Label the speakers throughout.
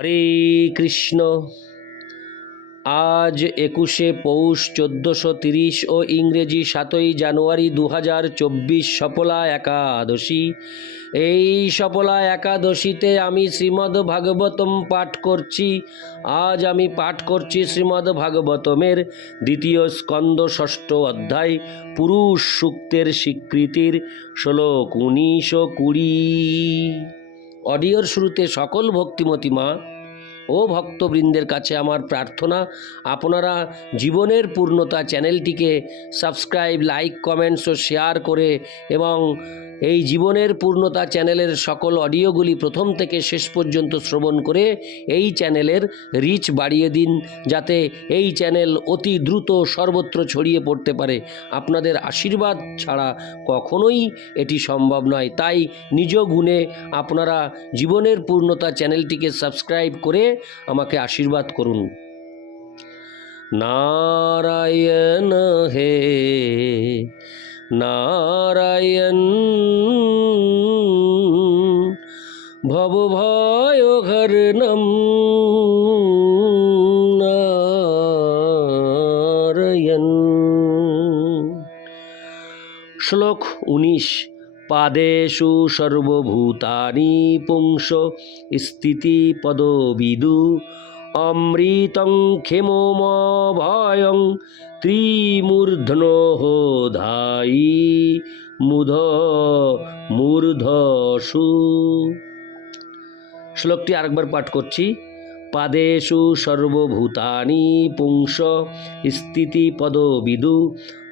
Speaker 1: হরে কৃষ্ণ। আজ একুশে পৌষ চোদ্দোশো তিরিশ ও ইংরেজি সাতই জানুয়ারি দু হাজার চব্বিশ সফলা একাদশী। এই সফলা একাদশীতে আমি শ্রীমদ্ ভাগবতম পাঠ করছি। আজ আমি পাঠ করছি শ্রীমদ্ ভাগবতমের দ্বিতীয় স্কন্দ ষষ্ঠ অধ্যায়, পুরুষ সূক্তের স্বীকৃতির শ্লোক উনিশশো কুড়ি। অডিওর শুরুতে সকল ভক্তিমতী মা ও ভক্তবৃন্দের কাছে আমার প্রার্থনা, আপনারা জীবনের পূর্ণতা চ্যানেলটিকে সাবস্ক্রাইব, লাইক, কমেন্টস ও শেয়ার করে এবং এই জীবনের পূর্ণতা চ্যানেলের সকল অডিওগুলি প্রথম থেকে শেষ পর্যন্ত শ্রবণ করে এই চ্যানেলের রিচ বাড়িয়ে দিন যাতে এই চ্যানেল অতি দ্রুত সর্বত্র ছড়িয়ে পড়তে পারে। আপনাদের আশীর্বাদ ছাড়া কখনোই এটি সম্ভব নয়। তাই নিজ গুণে আপনারা জীবনের পূর্ণতা চ্যানেলটিকে সাবস্ক্রাইব করে আমাকে আশীর্বাদ করুন। নারায়ণ হে নারায়ণ ভব ভয় ঘরণম নারায়ণ। শ্লোক উনিশ পাদেষু সর্বভূতানি পুংস স্থিতি পদবিদু অমৃতং ক্ষেমম ভয়ং ত্রিমূর্ধনো ধাই মুধ মূর্ধসু। শ্লোকটি আরেকবার পাঠ করছি। পাদেষু সর্বভূতানি পুংস স্থিতি পদবিদু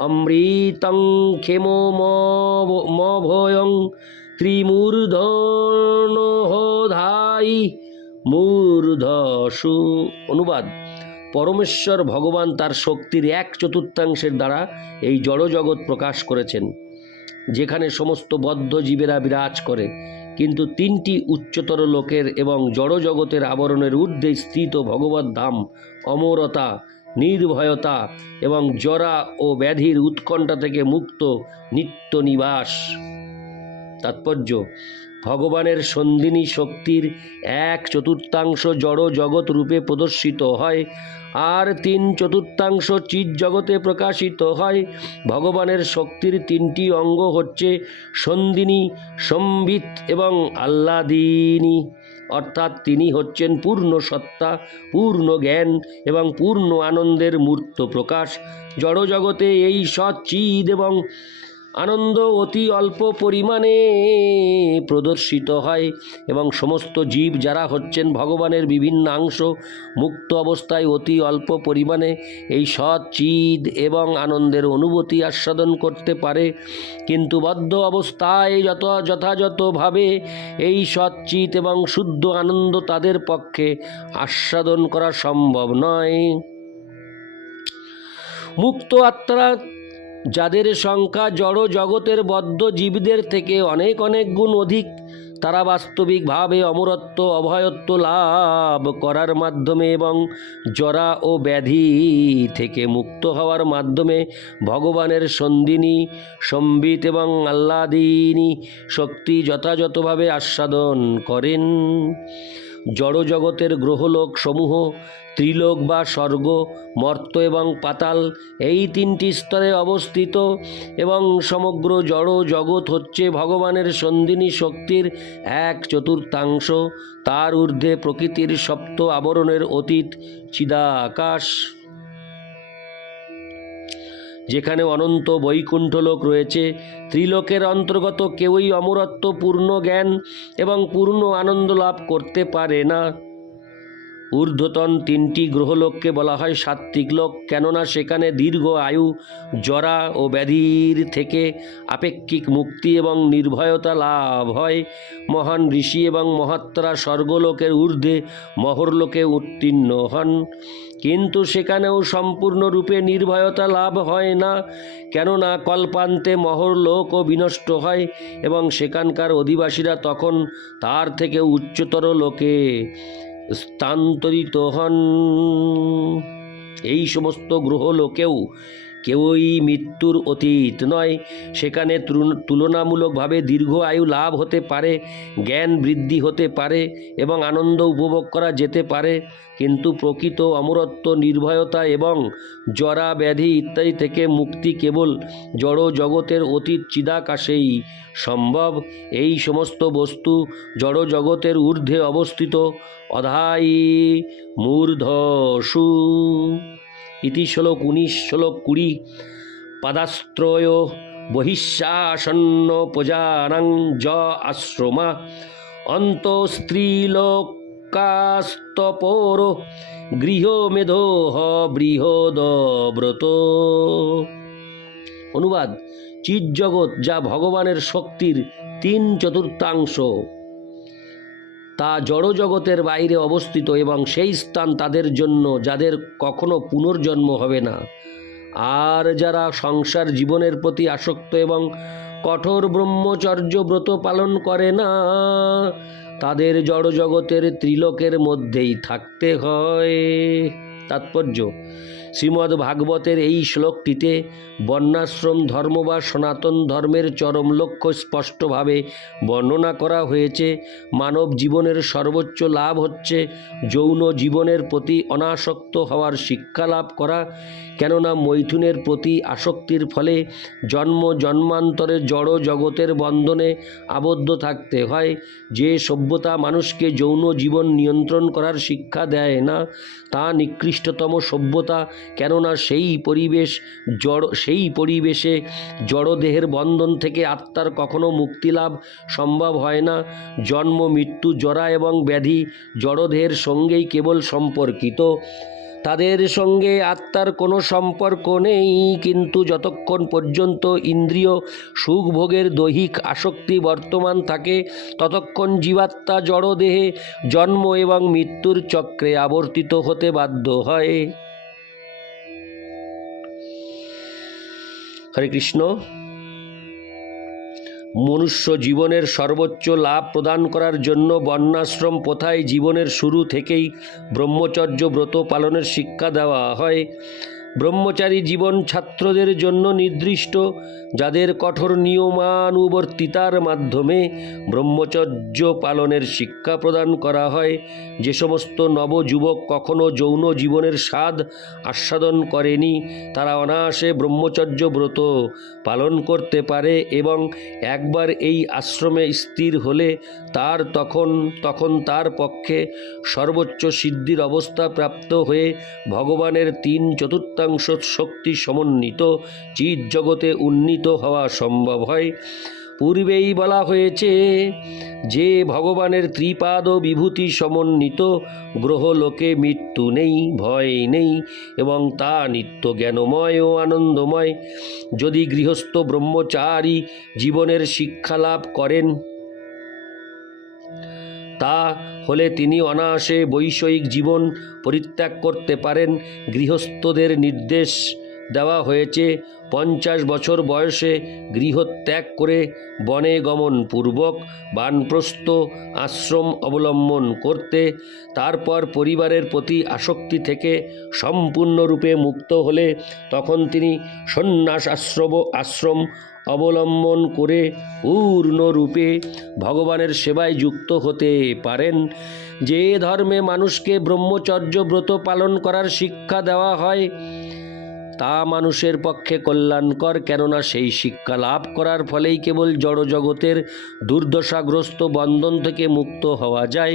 Speaker 1: অমৃতং ক্ষেমো ম ভয়ং ত্রিমূর্ধনোধাই মূর্ধসু। অনুবাদ, পরমেশ্বর ভগবান তার শক্তির এক চতুর্থাংশের দ্বারা এই জড়জগৎ প্রকাশ করেছেন, যেখানে সমস্ত বদ্ধ জীবেরা বিরাজ করে। কিন্তু তিনটি উচ্চতর লোকের এবং জড়জগতের আবরণের ঊর্ধ্বে স্থিত ভগবত ধাম অমরতা নির্ভয়তা এবং জরা ও ব্যাধির উৎকণ্ঠা থেকে মুক্ত নিত্য নিবাস। তাৎপর্য, ভগবানের সন্দিনী শক্তির এক চতুর্থাংশ জড় জগৎ রূপে প্রদর্শিত হয় আর তিন চতুর্থাংশ চিৎ জগতে প্রকাশিত হয়। ভগবানের শক্তির তিনটি অঙ্গ হচ্ছে সন্দিনী সম্বিত এবং আহ্লাদিনী। অর্থাৎ তিনি হচ্ছেন পূর্ণ সত্তা, পূর্ণ জ্ঞান এবং পূর্ণ আনন্দের মূর্ত প্রকাশ। জড়জগতে এই সৎ চিদ এবং আনন্দ অতি অল্প পরিমাণে প্রদর্শিত হয় এবং সমস্ত জীব যারা হচ্ছেন ভগবানের বিভিন্ন অংশ মুক্ত অবস্থায় অতি অল্প পরিমাণে এই সৎ, চিদ এবং আনন্দের অনুভূতি আস্বাদন করতে পারে। কিন্তু বদ্ধ অবস্থায় যত যথাযথভাবে এই সৎ সচ্চিত এবং শুদ্ধ আনন্দ তাদের পক্ষে আস্বাদন করা সম্ভব নয়। মুক্ত আত্মা যাদের সংখ্যা জড় জগতের বদ্ধ জীবদের থেকে অনেক অনেক গুণ অধিক, তারা বাস্তবিকভাবে অমরত্ব, অভয়ত্ব লাভ করার মাধ্যমে এবং জরা ও ব্যাধি থেকে মুক্ত হওয়ার মাধ্যমে ভগবানের সন্দিনী সম্বিত এবং আহ্লাদিনী শক্তি যথাযথভাবে আস্বাদন করেন। জড়জগতের গ্রহলোক সমূহ ত্রিলোক বা স্বর্গ, মর্ত এবং পাতাল, এই তিনটি স্তরে অবস্থিত এবং সমগ্র জড় জগৎ হচ্ছে ভগবানের সন্ধিনী শক্তির এক চতুর্থাংশ। তার ঊর্ধ্বে প্রকৃতির সপ্ত আবরণের অতীত চিদা আকাশ যেখানে অনন্ত বৈকুণ্ঠ লোক রয়েছে। ত্রিলোকের অন্তর্গত কেউই অমরত্ব পূর্ণ জ্ঞান এবং পূর্ণ আনন্দ লাভ করতে পারে না। ঊর্ধ্বতন তিনটি গ্রহলোককে বলা হয় সাত্ত্বিক লোক, কেননা সেখানে দীর্ঘ আয়ু, জরা ও ব্যাধির থেকে আপেক্ষিক মুক্তি এবং নির্ভয়তা লাভ হয়। মহান ঋষি এবং মহাত্মারা স্বর্গলোকের ঊর্ধ্বে মহরলোকে উত্তীর্ণ হন। কিন্তু সেখানেও সম্পূর্ণরূপে নির্ভয়তা লাভ হয় না, কেননা কল্পান্তে মহরলোকও বিনষ্ট হয় এবং সেখানকার অধিবাসীরা তখন তার থেকে উচ্চতর লোকে স্থানান্তরিত হন। এই সমস্ত গ্রহলোকেও কেউই মৃত্যুর অতীত নয়। সেখানে তুল- তুলনামূলকভাবে দীর্ঘ আয়ু লাভ হতে পারে, জ্ঞান বৃদ্ধি হতে পারে এবং আনন্দ উপভোগ করা যেতে পারে। কিন্তু প্রকৃত অমরত্ব, নির্ভয়তা এবং জরা ব্যাধি ইত্যাদি থেকে মুক্তি কেবল জড় জগতের অতীত চিদাকাশেই সম্ভব। এই সমস্ত বস্তু জড় জগতের ঊর্ধ্বে অবস্থিত। অধায়ী মূর্ধসু। ইতি শ্লোক উনিশ, শ্লোক কুড়ি। পাদাস্ত্রয় বহিঃশাসন্ন প্রজানাং য আশ্রমা। অন্ত স্ত্রীলোকাস্তপোর গৃহমেধোহ বৃহদব্রত। অনুবাদ চিৎ জগৎ যা ভগবানের শক্তির তিন চতুর্থাংশ। তা জড়জগতের বাইরে অবস্থিত এবং সেই স্থান তাদের জন্য যাদের কখনো পুনর্জন্ম হবে না। আর যারা সংসার জীবনের প্রতি আসক্ত এবং কঠোর ব্রহ্মচর্য ব্রত পালন করে না, তাদের জড়জগতের ত্রিলোকের মধ্যেই থাকতে হয়। তাৎপর্য শ্রীমদ্ ভাগবতের এই শ্লোকটিতে বর্ণাশ্রম ধর্ম বা সনাতন ধর্মের চরম লক্ষ্য স্পষ্টভাবে বর্ণনা করা হয়েছে। মানব জীবনের সর্বোচ্চ লাভ হচ্ছে যৌন জীবনের প্রতি অনাসক্ত হওয়ার শিক্ষা লাভ করা। কেননা মৈথুনের প্রতি আসক্তির ফলে জন্ম, জন্মান্তরে জড় জগতের বন্ধনে আবদ্ধ থাকতে হয়। যে সভ্যতা মানুষকে যৌন জীবন নিয়ন্ত্রণ করার শিক্ষা দেয় না, তা নিকৃষ্টতম সভ্যতা কেননা সেই পরিবেশ জড়, সেই পরিবেশে জড়দেহের বন্ধন থেকে আত্মার কখনো মুক্তি লাভ সম্ভব হয় না। জন্ম, মৃত্যু, জরা এবং ব্যাধি জড়দেহের সঙ্গেই কেবল সম্পর্কিত। তাদের সঙ্গে আত্মার কোনো সম্পর্ক নেই, কিন্তু যতক্ষণ পর্যন্ত ইন্দ্রিয় সুখভোগের দৈহিক আসক্তি বর্তমান থাকে, ততক্ষণ জীবাত্মা জড়দেহে জন্ম এবং মৃত্যুর চক্রে আবর্তিত হতে বাধ্য হয়। হরে কৃষ্ণ। মনুষ্য জীবনের সর্বোচ্চ লাভ প্রদান করার জন্য বর্ণাশ্রম প্রথায় জীবনের শুরু থেকেই ব্রহ্মচর্য ব্রত পালনের শিক্ষা দেওয়া হয়। ব্রহ্মচারী জীবন ছাত্রদের জন্য নির্দিষ্ট, যাদের কঠোর নিয়মানুবর্তিতার মাধ্যমে ব্রহ্মচর্য পালনের শিক্ষা প্রদান করা হয়, যে সমস্ত নবযুবক কখনো যৌন জীবনের স্বাদ আস্বাদন করেনি, তারা অনায়াসে ব্রহ্মচর্য ব্রত পালন করতে পারে এবং একবার এই আশ্রমে স্থির হলে তার তখন তখন তার পক্ষে সর্বোচ্চ সিদ্ধির অবস্থা প্রাপ্ত হয়ে ভগবানের তিন চতুর্থাংশ শক্তি সমন্বিত চিৎ জগতে উন্নীত হওয়া সম্ভব হয়। পূর্বেই বলা হয়েছে, যে ভগবানের ত্রিপাদ বিভূতি সমন্বিত, গ্রহলোকে মৃত্যু নেই, ভয় নেই, এবং তা নিত্য জ্ঞানময় ও আনন্দময়। যদি গৃহস্থ ব্রহ্মচারী জীবনের শিক্ষা লাভ করেন তা হলে তিনি অনায়াসে বৈষয়িক জীবন পরিত্যাগ করতে পারেন। গৃহস্থদের নির্দেশ দেওয়া হয়েছে পঞ্চাশ বছর বয়সে গৃহত্যাগ করে বনে গমন পূর্বক বানপ্রস্থ আশ্রম অবলম্বন করতে, তারপর পরিবারের প্রতি আসক্তি থেকে সম্পূর্ণরূপে মুক্ত হলে তখন তিনি সন্ন্যাস আশ্রম আশ্রম অবলম্বন করে পূর্ণরূপে ভগবানের সেবায় যুক্ত হতে পারেন। যে ধর্মে মানুষকে ব্রহ্মচর্য ব্রত পালন করার শিক্ষা দেওয়া হয় তা মানুষের পক্ষে কল্যাণকর, কেননা সেই শিক্ষা লাভ করার ফলেই কেবল জড়জগতের দুর্দশাগ্রস্ত বন্ধন থেকে মুক্ত হওয়া যায়।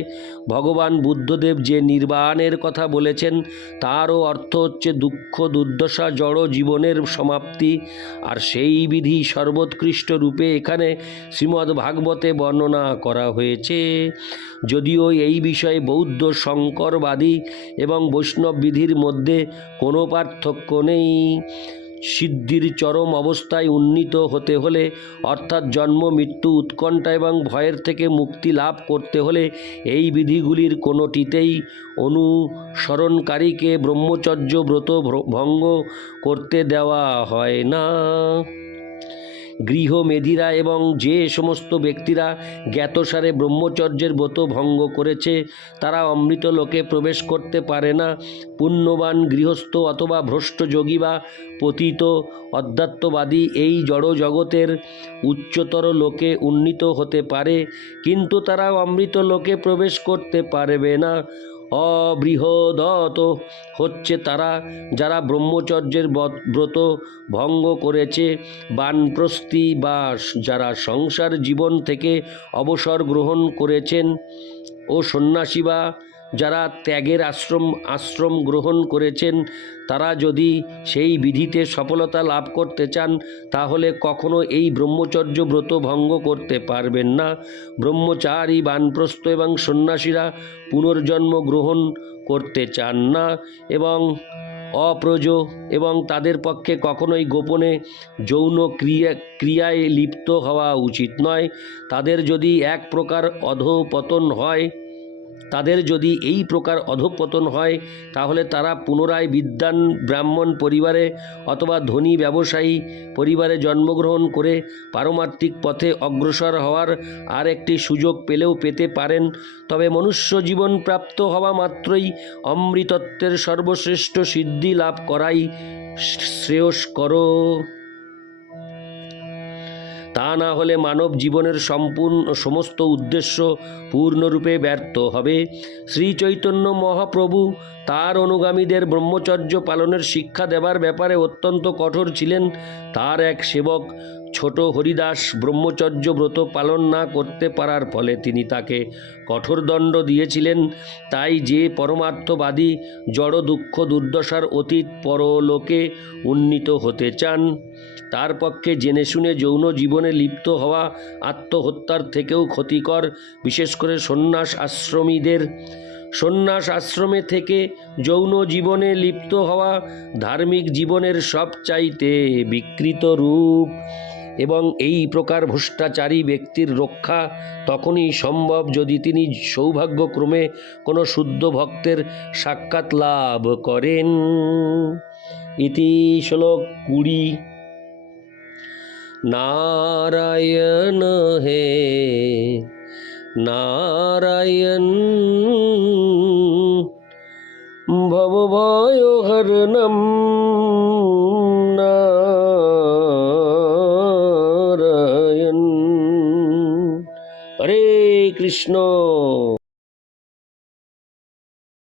Speaker 1: ভগবান বুদ্ধদেব যে নির্বাণের কথা বলেছেন, তারও অর্থ হচ্ছে দুঃখ, দুর্দশা, জড় জীবনের সমাপ্তি। আর সেই বিধি সর্বোৎকৃষ্ট রূপে এখানে শ্রীমদ্ ভাগবতে বর্ণনা করা হয়েছে। যদিও এই বিষয়ে বৌদ্ধ শঙ্করবাদী এবং বৈষ্ণব বিধির মধ্যে কোনো পার্থক্য নেই। সিদ্ধির চরম অবস্থায় উন্নীত হতে হলে, অর্থাৎ জন্ম, মৃত্যু, উৎকণ্ঠা এবং ভয়ের থেকে মুক্তি লাভ করতে হলে এই বিধিগুলির কোনোটিতেই অনুসরণকারীকে ব্রহ্মচর্য ব্রত ভঙ্গ করতে দেওয়া হয় না। গৃহমেধিরা এবং যে সমস্ত ব্যক্তিরা জ্ঞাতসারে ব্রহ্মচর্যের ব্রত ভঙ্গ করেছে, তারা অমৃত লোকে প্রবেশ করতে পারে না। পুণ্যবান গৃহস্থ অথবা ভ্রষ্ট যোগী বা পতিত অধ্যাত্মবাদী এই জড় জগতের উচ্চতর লোকে উন্নীত হতে পারে, কিন্তু তারা অমৃত লোকে প্রবেশ করতে পারবে না। অবৃহদত হচ্ছে তারা যারা ব্রহ্মচর্যের ব্রত ভঙ্গ করেছে, বানপ্রস্থি বা যারা সংসার জীবন থেকে অবসর গ্রহণ করেছেন ও সন্ন্যাসী বা যারা ত্যাগের আশ্রম আশ্রম গ্রহণ করেছেন, তারা যদি সেই বিধিতে সফলতা লাভ করতে চান, তাহলে কখনো এই ব্রহ্মচর্য ব্রত ভঙ্গ করতে পারবেন না। ব্রহ্মচারী, বানপ্রস্থ এবং সন্ন্যাসীরা পুনর্জন্ম গ্রহণ করতে চান না এবং অপ্রজ এবং তাদের পক্ষে কখনোই গোপনে যৌন ক্রিয়া, ক্রিয়ায় লিপ্ত হওয়া উচিত নয়। তাদের যদি এক প্রকার অধপতন হয় তাদের যদি এই প্রকার অধপতন হয়, তাহলে তারা পুনরায় বিদ্যান ব্রাহ্মণ পরিবারে অথবা ধনী ব্যবসায়ী পরিবারে জন্মগ্রহণ করে পারমার্থিক পথে অগ্রসর হওয়ার আর একটি সুযোগ পেলেও পেতে পারেন। তবে মনুষ্য জীবন প্রাপ্ত হওয়া মাত্রই অমৃতত্বের সর্বশ্রেষ্ঠ সিদ্ধি লাভ করাই শ্রেয়স্কর। তা না হলে মানব জীবনের সম্পূর্ণ সমস্ত উদ্দেশ্য পূর্ণরূপে ব্যর্থ হবে। শ্রী চৈতন্য মহাপ্রভু তার অনুগামীদের ব্রহ্মচর্য পালনের শিক্ষা দেবার ব্যাপারে অত্যন্ত কঠোর ছিলেন। তার এক সেবক ছোট হরিদাস ব্রহ্মচর্য ব্রত পালন না করতে পারার ফলে তিনি তাকে কঠোর দণ্ড দিয়েছিলেন। তাই যে পরমার্থবাদী জড় দুঃখ দুর্দশার অতীত পরলোকে উন্নীত হতে চান, তার পক্ষে জেনে শুনে যৌন জীবনে লিপ্ত হওয়া, আত্মহত্যার থেকেও ক্ষতিকর, বিশেষ করে সন্ন্যাস আশ্রমীদের। সন্ন্যাস আশ্রমে থেকে যৌন জীবনে লিপ্ত হওয়া ধার্মিক জীবনের সবচাইতে বিকৃত রূপ। এবং এই প্রকার ভ্রষ্টাচারী ব্যক্তির রক্ষা তখনই সম্ভব যদি তিনি সৌভাগ্যক্রমে কোনো শুদ্ধ ভক্তের সাক্ষাৎ লাভ করেন। ইতি শ্লোক কুড়ি। নারায়ণ হে, নারায়ণ ভবভয় হরণম নারায়ণ হরে কৃষ্ণ